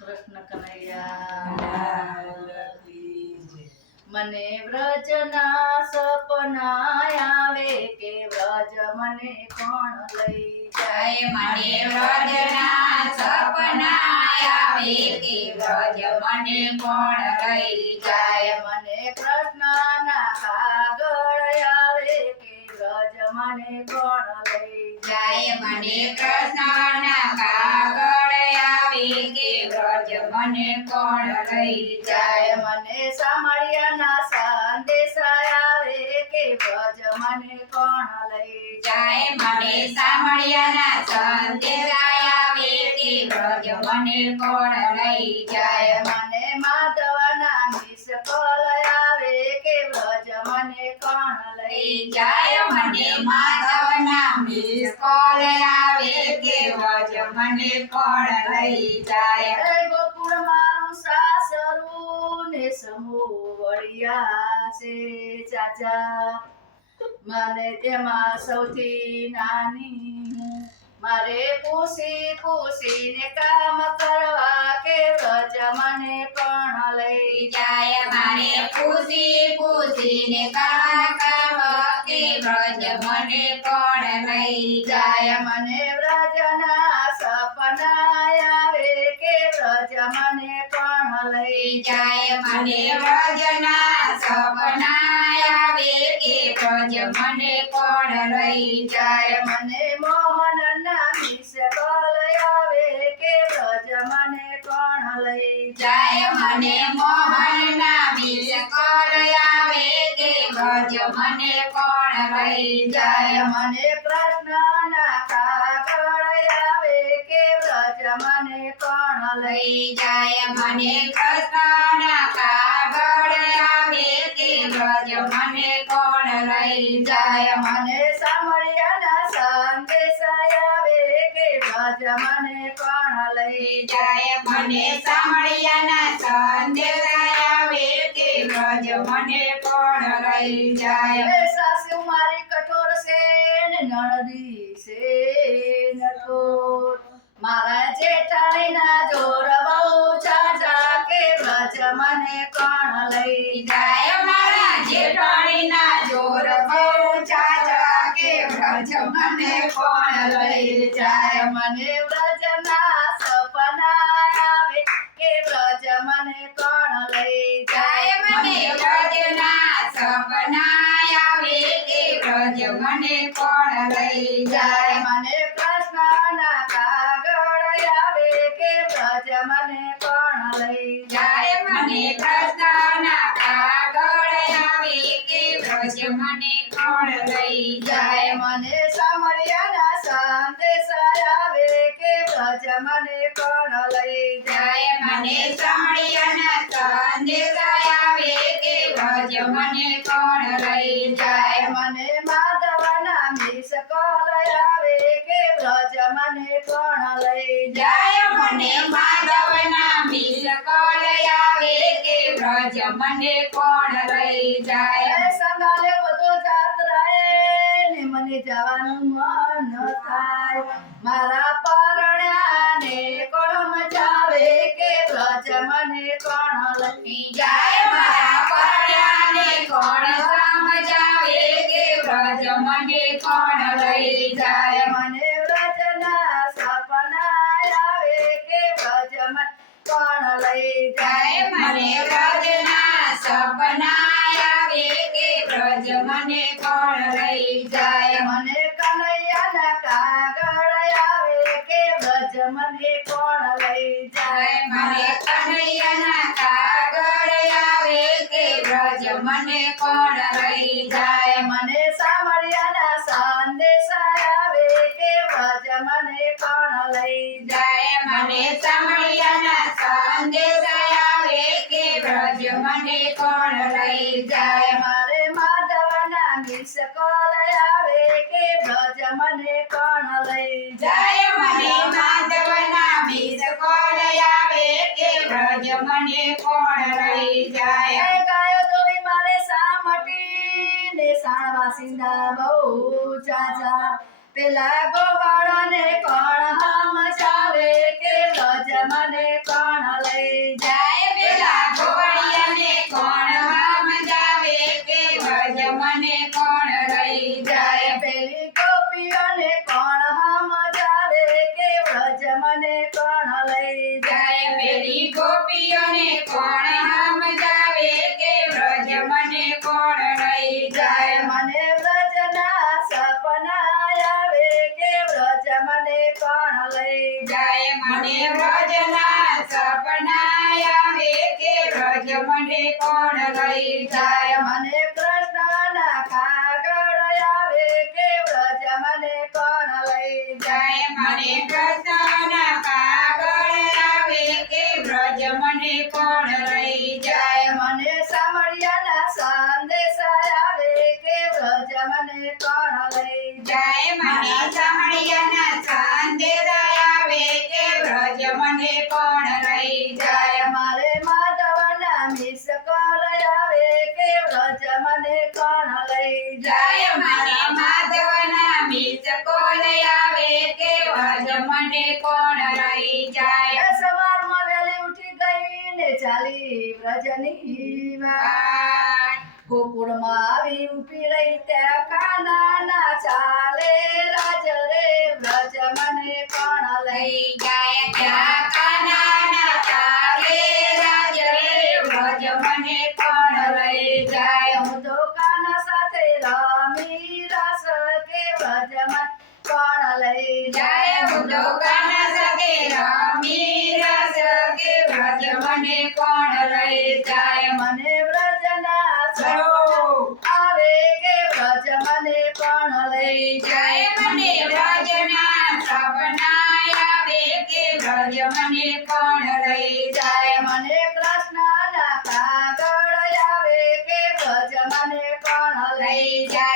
કૃષ્ણ કનૈયા મને વ્રજના સપના આવે કે વ્રજ મને કોણ લઈ જાય મને વ્રજના સપના આવે કે વ્રજ મને કોણ લઈ જાય મને કૃષ્ણના કાગળ આવે કે વ્રજ મને કોણ લઈ જાય મને કૃષ્ણના કાગળ આવે કે વ્રજ મને કોણ લઈ જાય મને સામળિયાના સંદેશા આવે કે વ્રજ મને કોણ લઈ જાય મને સામળિયાના સંદેશા આવે કે વ્રજ મને કોણ લઈ જાય જાય મને માધવના મિસ કોલ આવે કે વ્રજ મને કોણ લઈ જાય મને માધવના મિસ કોલ આવે કે વ્રજ મને કોણ લઈ જાય હે ગોકુળ મારું સાસરું ને સમૂહ વળિયા છે ચાચા મને તેમાં સૌથી નાની હું. મારે પૂછીને કામ કરવા કે વ્રજ મને કોણ લઈ જાય મારે પૂછીને કામ કરવા કે વ્રજ મને કોણ લઈ જાય જાય મને વ્રજના સપના આવે કે વ્રજ મને કોણ લઈ જાય મને વ્રજના સપના આવે કે વ્રજ મને કોણ લઈ જાય જાય મને મોહનના મિસ કોલ આવે કે વ્રજ મને કોણ લઈ જાય મને મોહનના મિસ કોલ આવે કે વ્રજ મને કોણ લઈ જાય જાય મને કૃષ્ણના કાગળ આવે કે વ્રજ મને કોણ લઈ લઈ જાય મને કૃષ્ણના કાગળ આવે કે વ્રજ મને કોણ લઈ જાય જાય મને સામળિયાના સંદેશા આવે કે વ્રજ મને કોણ લઈ જાય મને સામળિયાના સંદેશા આવે કે વ્રજ મને કોણ લઈ જાય હે સાસુ મારી કઠોર છે ને નણદી છે નઠોર મારા જેઠાણીના જોર બહુ ચાચા કે વ્રજ મને કોણ લઈ જાય મારા જેઠાણીના જોર બહુ ચાચા કે વ્રજ મને કોણ લઈ જાય જાય મને વ્રજના સપના આવે કે વ્રજ મને કોણ લઈ જાય મને વ્રજના સપના આવે કે વ્રજ મને કોણ લઈ જાય જાય મને કૃષ્ણના કાગળ આવે કે વ્રજ મને કોણ લઈ જાય મને કૃષ્ણના કાગળ આવે કે વ્રજ મને કોણ લઈ જાય જાય મને સામળિયાના સંદેશા આવે કે વ્રજ મને કોણ લઈ જાય મને સામળિયાના સંદેશા આવે કે વ્રજ મને કોણ લઈ જાય જાય મને માધવના મિસ કોલ આવે કે વ્રજ મને કોણ લઈ જાય મને માધવના મિસ કોલ આવે કે વ્રજ મને કોણ લઈ જાય જાય સંગાલે બધો જાત્રાએ ને મને જવાનું મન થાય મારા પરણાને કોણ મજાવે કે વ્રજ મને કોણ લઈ જાય મારા પરણાને કોણ સમજાવે કે વ્રજ મને કોણ લઈ જાય જાય મને વ્રજના સપના આવે કે વ્રજ મને કોણ લઈ જાય મને વ્રજના સપના આવે કે વ્રજ મને કોણ લઈ જાય જાય મને કનૈયાના કાગળ આવે કે વ્રજ મને કોણ લઈ જાય જાય મને કનૈયાના કાગળ આવે કે વ્રજ મને કોણ લઈ જાય જાય મને સામળિયાના સંદેશા આવે કે વ્રજ મને કોણ લઈ જાય મને સામળિયાના સંદેશા આવે કે વ્રજ મને કોણ લઈ જાય જાય મારે માધવના મિસ કોલ આવે કે વ્રજ મને કોણ લઈ જાય મને માધવના બીજ કોલ આવે કે વ્રજ મને કોણ લઈ જાય એ ગાયો દોઈ મારે સામટી ને સાણવા સિંધા બહુ ચાચા પેલા ગોવાળાને કોણ હમ ચાવે કે વ્રજ મને કોણ મને કોણ લઈ જાય જાય મને કૃષ્ણના કાગળ આવે કે વ્રજ મને કોણ લઈ જાય જાય મને કૃષ્ણના કાગળ આવે કે વ્રજ મને કોણ લઈ જાય જાય મને સામળિયાના સંદેશા આવે કે વ્રજ મને કોણ લઈ જાય મને સામળિયાના સંદેશા આવે કે વ્રજ મને કોણ લઈ જાય જાય મારે માધવના મિસ કોલ આવે કે વ્રજ મને કોણ લઈ જાય મારા માધવના મિસ કોલ આવે કે વ્રજ મને કોણ લઈ જાય સવારમાં વહેલી ઉઠી ગઈ ને ચાલી વ્રજની વાટ. ગોકુળમાં આવી ઊભી રહી ત્યાં કાનાના ચાલે રાજ રે વ્રજ મને કોણ લઈ લઈ જાય ત્યાં કાનાના ચાલે રાજ રે વ્રજ મને કોણ લઈ જાય હું તો કાના સાથે રમી રસ કે વ્રજ મને કોણ લઈ જાય હું તો કાના સાથે રમી રસ કે વ્રજ મને કોણ લઈ જાય મને વ્રજના સરો આવે કે વ્રજ મને કોણ લઈ લઈ જાય મને વ્રજના સપના આવે કે વ્રજ મને કોણ લઈ જાય મને કૃષ્ણના કાગળ આવે કે વ્રજ મને કોણ લઈ લઈ જાય